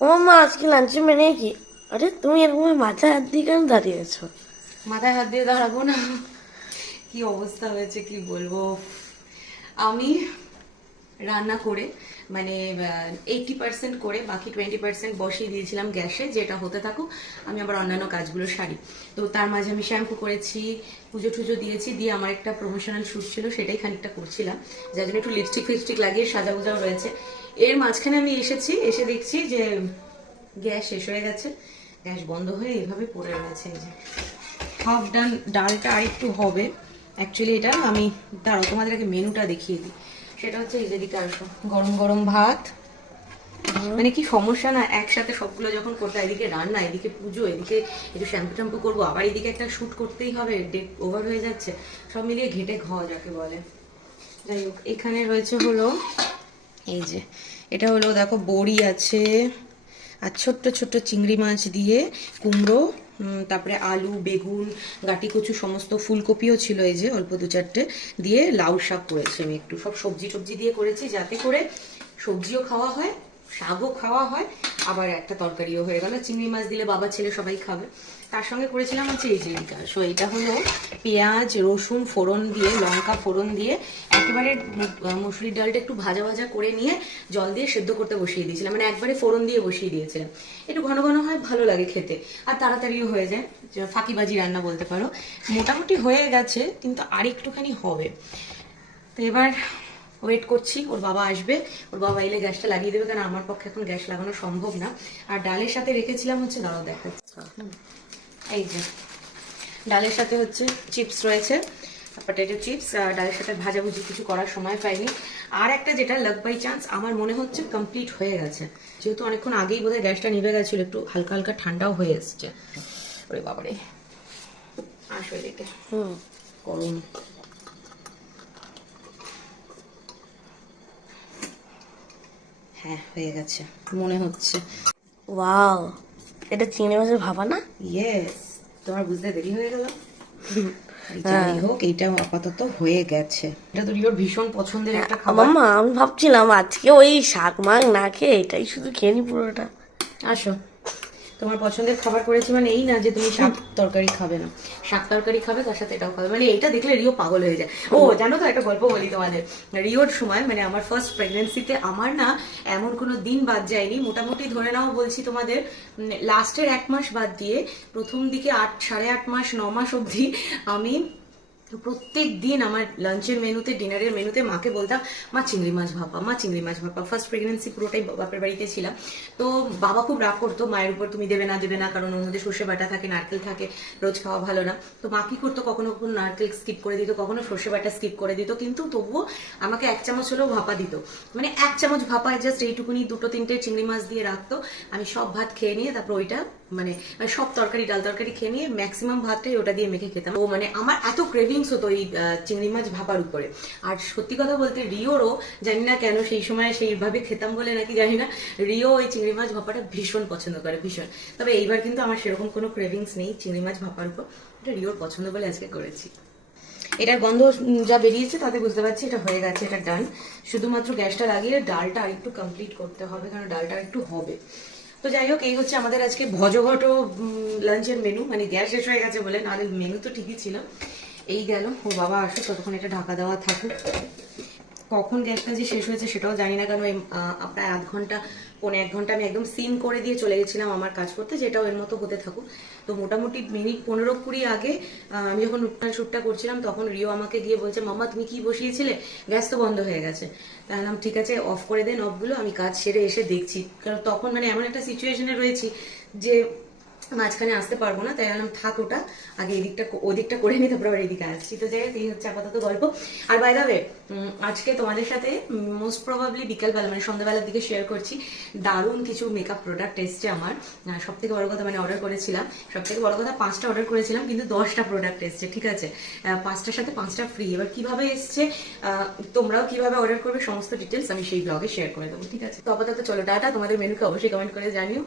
ও মা আজকে লাঞ্চে মেনে কি? আরে, তুমি এরকম মাথায় হাত দিয়ে কেন দাঁড়িয়ে আছো? মাথায় হাত দিয়ে দাঁড়াবো না। কি অবস্থা হয়েছে কি বলব? আমি রান্না করে মানে এইটি পার্সেন্ট করে, বাকি টোয়েন্টি পার্সেন্ট বসিয়ে দিয়েছিলাম গ্যাসে, যেটা হতে থাকুক, আমি আবার অন্যান্য কাজগুলো সারি। তো তার মাঝে আমি শ্যাম্পু করেছি, পুজো টুজো দিয়েছি, দিয়ে আমার একটা প্রফেশনাল শ্যুট ছিল, সেটাই খানিকটা করছিলাম। যার জন্য একটু লিপস্টিক ফিপস্টিক লাগিয়ে সাজা গুজাও রয়েছে। এর মাঝখানে আমি এসেছি, এসে দেখছি যে গ্যাস শেষ হয়ে গেছে। গ্যাস বন্ধ হয়ে এইভাবে পড়ে রয়েছে এই যে। হাফ ডান, ডালটা আর একটু হবে। অ্যাকচুয়ালি এটা আমি দাঁড়াও তোমাদের আগে মেনুটা দেখিয়ে দিই। সেটা হচ্ছে এই যেদিকে আসো। গরম গরম ভাত। মানে কি সমস্যা না, একসাথে সবগুলো যখন করতে এদিকে রান্না, এদিকে পুজো, এদিকে একটু শ্যাম্পু ট্যাম্পু করব, আবার এদিকে একটা শ্যুট করতেই হবে, ডেট ওভার হয়ে যাচ্ছে, সব মিলিয়ে ঘেটে ঘ যাকে বলে। যাই হোক, এখানে রয়েছে হলো, এই যে, এটা হলো দেখো, বড়ি আছে, আর ছোট্ট ছোট্ট চিংড়ি মাছ দিয়ে কুমড়ো তারপরে আলু, বেগুন, গাটি কচু সমস্ত ফুলকপিও ছিল এই যে অল্প দু চারটে দিয়ে লাউ শাক করেছি আমি একটু। সব সবজি টবজি দিয়ে করেছি যাতে করে সবজিও খাওয়া হয়, শাকও খাওয়া হয়, আবার একটা তরকারিও হয়ে গেল। চিংড়ি মাছ দিলে বাবা, ছেলে সবাই খাবে। তার সঙ্গে করেছিলাম হচ্ছে এই এইটা সো এটা হলো পেঁয়াজ, রসুন ফোড়ন দিয়ে, লঙ্কা ফোড়ন দিয়ে একেবারে মুসুরির ডালটা একটু ভাজা ভাজা করে নিয়ে জল দিয়ে সেদ্ধ করতে বসিয়ে দিয়েছিলাম। মানে একবারে ফোড়ন দিয়ে বসিয়ে দিয়েছিলাম। একটু ঘন ঘন হয়, ভালো লাগে খেতে। আর তাড়াতাড়িও হয়ে যায়। ফাঁকিবাজি রান্না বলতে পারো। মোটামুটি হয়ে গেছে, কিন্তু আর একটুখানি হবে। তো এবার ওয়েট করছি, ওর বাবা আসবে। ওর বাবা এলে গ্যাসটা লাগিয়ে দেবে, কারণ আমার পক্ষে এখন গ্যাস লাগানো সম্ভব না। আর ডালের সাথে রেখেছিলাম হচ্ছে, দাঁড়াও হুম। এই যে, ডালের সাথে হচ্ছে চিপস রয়েছে। পটেটো চিপস ডালের সাথে ভাজাভুজি কিছু করার সময় পাইনি। আর একটা যেটা লাক বাই চান্স আমার মনে হচ্ছে কমপ্লিট হয়ে গেছে। যেহেতু অনেকক্ষণ আগেই বোধহয় গ্যাসটা নিভে গেছিল একটু হালকা হালকা ঠান্ডাও হয়ে এসছে। ওরে বাবারে। আসো এদিকে। হুম। করুন হ্যাঁ হয়ে গেছে মনে হচ্ছে। ওয়াও এটা চিংড়ি মাছের ভাবা না? ইয়েস তোমার বুঝতে দেরি হয়ে গেল? যাই হোক এইটা আপাতত হয়ে গেছে। এটা তো রিওর ভীষণ পছন্দের একটা খাবার। মামা আমি ভাবছিলাম আজকে ওই শাক মাং না খেয়ে এটাই শুধু খেয়ে নি পুরোটা। আসো। তোমার পছন্দের খাবার করেছি মানে এই না যে তুমি শাক তরকারি খাবে না। শাক তরকারি খাবে তার সাথে এটাও খাবে। মানে এটা দেখলে রিও পাগল হয়ে যায়। ও জানো তো একটা গল্প বলি তোমাদের। রিওর সময় মানে আমার ফার্স্ট প্রেগনেন্সিতে আমার না এমন কোনো দিন বাদ যায়নি। মোটামুটি ধরে নাও বলছি তোমাদের লাস্টের এক মাস বাদ দিয়ে প্রথম দিকে আট সাড়ে আট মাস ন মাস অবধি আমি প্রত্যেক দিন আমার লাঞ্চের মেনুতে ডিনারের মেনুতে মাকে বলতাম, মা, চিংড়ি মাছ ভাপা, মা, চিংড়ি মাছ ভাপা। ফার্স্ট প্রেগনেন্সি পুরোটাই বাপের বাড়িতে ছিলাম। তো বাবা খুব রাগ করতো, মায়ের উপর তুমি দেবে না দেবে না, কারণ ওর মধ্যে সর্ষে বাটা থাকে, নারকেল থাকে, রোজ খাওয়া ভালো না। তো মা কি করতো, কখনো কখনো নারকেল স্কিপ করে দিত, কখনো সর্ষে বাটা স্কিপ করে দিত, কিন্তু তবুও আমাকে এক চামচ হলেও ভাপা দিত। মানে এক চামচ ভাপা জাস্ট এইটুকুনি, দুটো, তিনটে চিংড়ি মাছ দিয়ে রাখতো। আমি সব ভাত খেয়ে নিয়ে তারপর ওইটা মানে মানে সব তরকারি, ডাল তরকারি খেয়ে নিয়ে ম্যাক্সিমাম ভাতটাই ওটা দিয়ে মেখে খেতাম। ও মানে আমার এত ক্রেভিংস হতো এই চিংড়ি মাছ ভাপার উপরে। আর সত্যি কথা বলতে রিওরও জানি না কেন সেই সময় সেইভাবে খেতাম বলে নাকি জানি না, রিও ওই চিংড়ি মাছ ভাপাটা ভীষণ পছন্দ করে, ভীষণ। তবে এইবার কিন্তু আমার সেরকম কোনো ক্রেভিংস নেই চিংড়ি মাছ ভাপার উপর। এটা রিওর পছন্দ বলে আজকে করেছি। এটার গন্ধ যা বেরিয়েছে তাতে বুঝতে পারছি এটা হয়ে গেছে, এটা ডান শুধুমাত্র গ্যাসটা লাগিয়ে ডালটা আরেকটু কমপ্লিট করতে হবে, কারণ ডালটা একটু হবে। তো যাই হোক, এই হচ্ছে আমাদের আজকে ভজঘট লাঞ্চের মেনু মানে গ্যাস শেষ হয়ে গেছে বলে, নাহলে মেনু তো ঠিকই ছিল। এই গেল। ও বাবা, আসো, ততক্ষণ এটা ঢাকা দেওয়া থাকুক। কখন গ্যাসটা যে শেষ হয়েছে সেটাও জানি না, কারণ প্রায় আধ ঘণ্টা, পৌনে এক ঘণ্টা আমি একদম সিম করে দিয়ে চলে গেছিলাম আমার কাজ করতে, যেটাও এর মতো হতে থাকুক। তো মোটামুটি মিনিট পনেরো কুড়ি আগে আমি যখন উত্তান শ্যুটটা করছিলাম, তখন রিও আমাকে গিয়ে বলছে, মাম্মা, তুমি কি বসিয়েছিলে? গ্যাস তো বন্ধ হয়ে গেছে। তাই বললাম, ঠিক আছে, অফ করে দেন, অফগুলো, আমি কাজ সেরে এসে দেখছি। কারণ তখন মানে এমন একটা সিচুয়েশনে রয়েছি যে মাঝখানে আসতে পারব না, তাই বললাম, থাক ওটা, আগে এদিকটা ওদিকটা করে নি, তারপর আবার এদিকে আসছি। তো যাই এই হচ্ছে আপাতত গল্প। আর বাই দা আজকে তোমাদের সাথে মোস্ট প্রবাবলি বিকালবেলা মানে সন্ধ্যাবেলার দিকে শেয়ার করছি, দারুণ কিছু মেকআপ প্রোডাক্ট এসছে আমার। সব থেকে বড় কথা মানে অর্ডার করেছিলাম। সব থেকে বড় কথা, পাঁচটা অর্ডার করেছিলাম, কিন্তু দশটা প্রোডাক্ট এসছে, ঠিক আছে? পাঁচটার সাথে পাঁচটা ফ্রি এবার কীভাবে এসছে তোমরাও কীভাবে অর্ডার করবে, সমস্ত ডিটেলস আমি সেই ব্লগে শেয়ার করে দেবো, ঠিক আছে? তো আপাতত চলো, টাটা। তোমাদের মেনুকে অবশ্যই কমেন্ট করে জানিও।